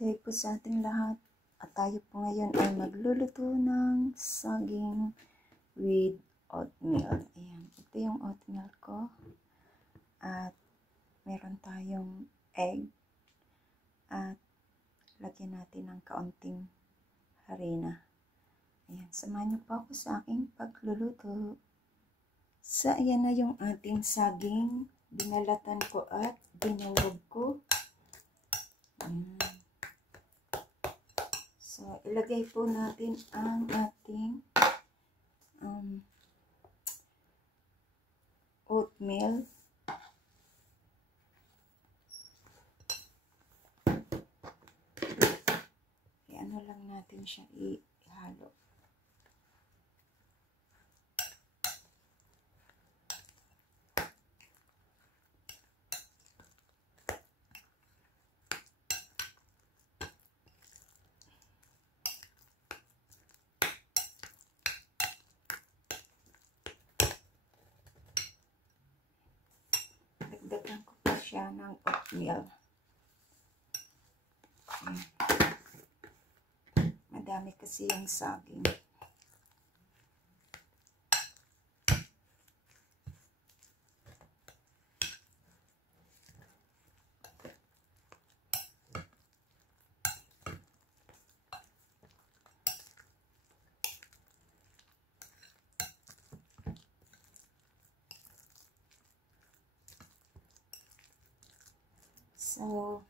day po sa ating lahat. At tayo po ngayon ay magluluto ng saging with oatmeal. Ayan, ito yung oatmeal ko. At meron tayong egg. At lagyan natin ng kaunting harina. Ayan, samahan niyo po ako sa aking pagluluto. So, ayan na yung ating saging. Binalatan ko at binurog ko. So, ilagay po natin ang ating oatmeal. Ano lang natin siya ihalo. Dagdagan ko pa siya ng oatmeal. Madami kasi yung saging. So,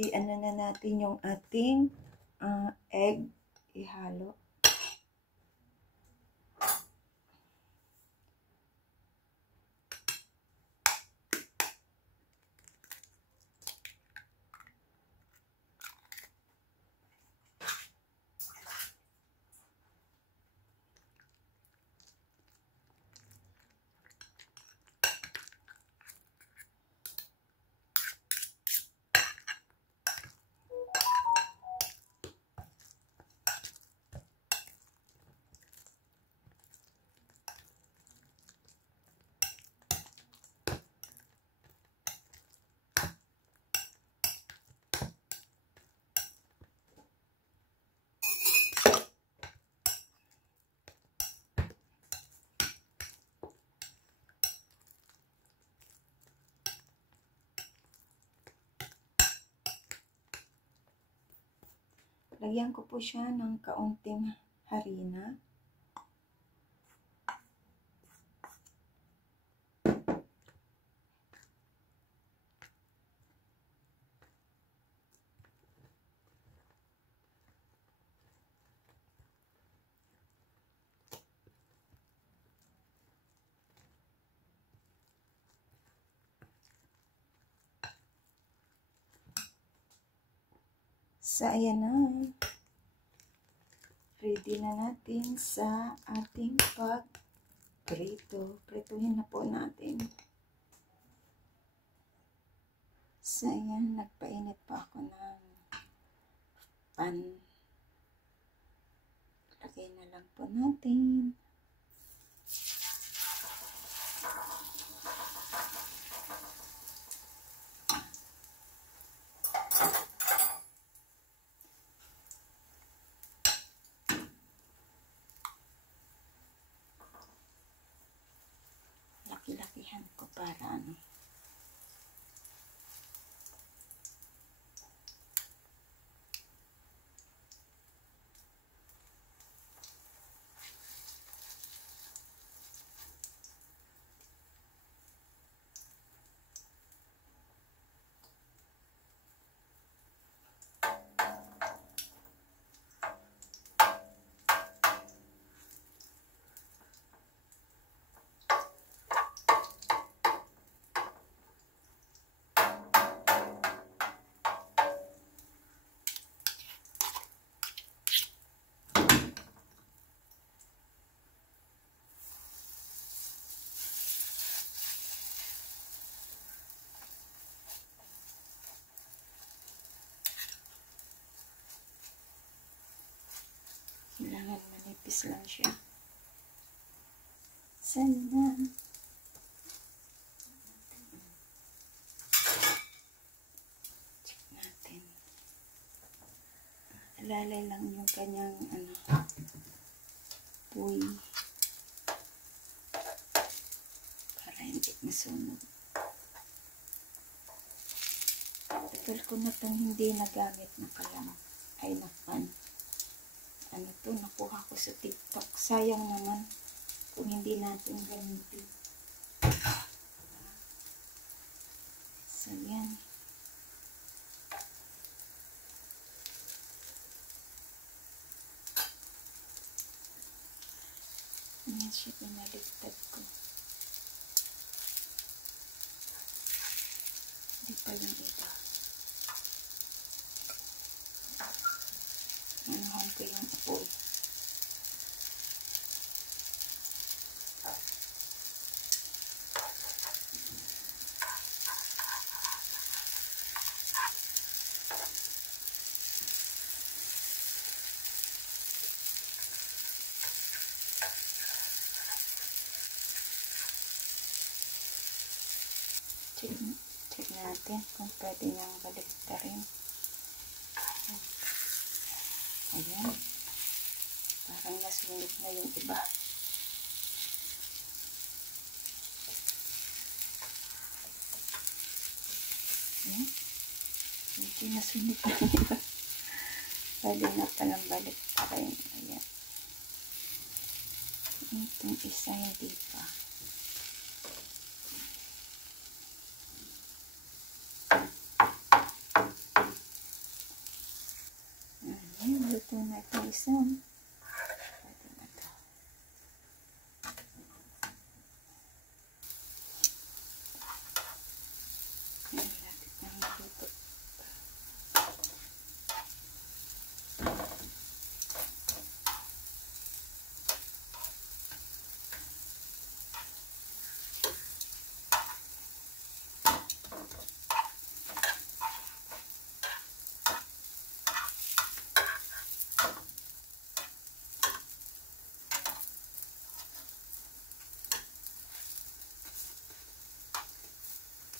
i-ano na natin yung ating egg, ihalo. Lagyan ko po siya ng kaunting harina. So, ayan na. Ready na natin sa ating pag-prito. Prituhin na po natin. So, ayan. Nagpainit pa ako ng pan. Lagay na lang po natin. Laki-lakihan ko para ano. Kailangan manipis lang siya. Sana. Check natin. Alalay lang yung kanyang puy para hindi masunog. Tagal ko na itong hindi nagamit na kalam. Ay napan. Ano to, nakuha ko sa TikTok. Sayang naman kung hindi natin gamitin. So yan. Yan siya, pinaligtad ko. Hindi pa yung iba. Anuhan ko yung apoy. Check natin kung pwede niyang baliktarin. Ayan. Parang nasunog na yung iba. Ayan. Medyo nasunog na yung iba. Pwede na palang baliktarin. Ayan. Itong isa hindi pa. Luto na itong isa. Pwede na ito. Ayan, lapit na maluto.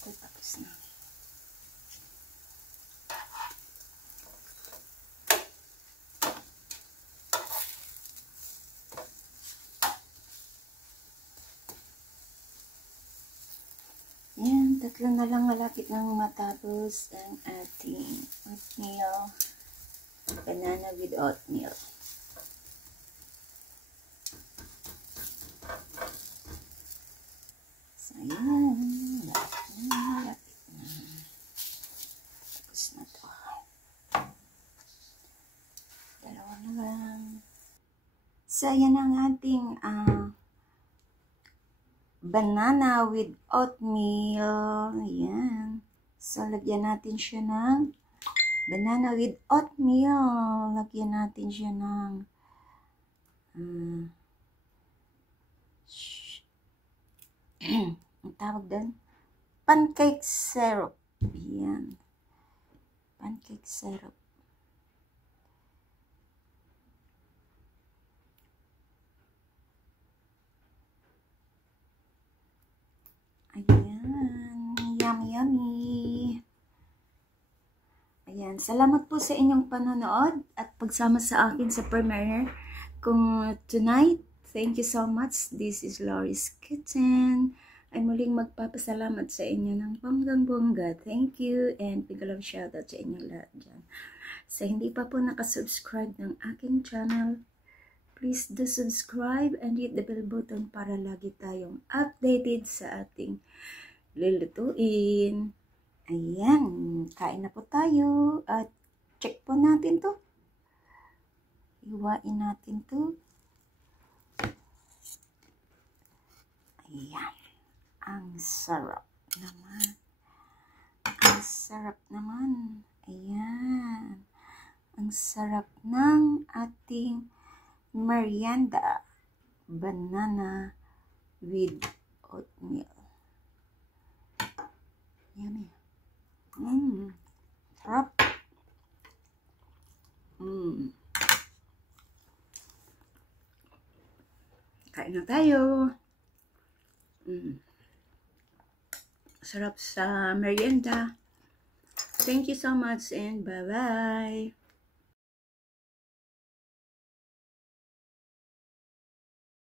Tapos na. Yan, tatlo na lang malapit nang matapos ang ating oatmeal. Banana with oatmeal. So, yan. Malapit na. Tapos na to. Dalawa na lang. So, yan ang ating banana with oatmeal. Ayan. So, lagyan natin siya ng banana with oatmeal. Lagyan natin siya ng ang tawag doon? Pancake syrup. Ayan. Pancake syrup. Ayan. Yummy, yummy. Ayan. Salamat po sa inyong panonood at pagsama sa akin sa premiere kung tonight. Thank you so much. This is Lori's Kitchen. Ay muling magpapasalamat sa inyo ng bonggang-bongga. Thank you and big love shoutout sa inyong lahat dyan. Sa hindi pa po nakasubscribe ng aking channel, please do subscribe and hit the bell button para lagi tayong updated sa ating lulutuin. Ayan, kain na po tayo at check po natin to. Iwain natin to. Ayan, ang sarap naman. Ang sarap naman. Ayan, ang sarap ng ating merienda, banana with oatmeal. Yummy. Sarap. Kain na tayo. Sarap sa merienda. Thank you so much and bye-bye.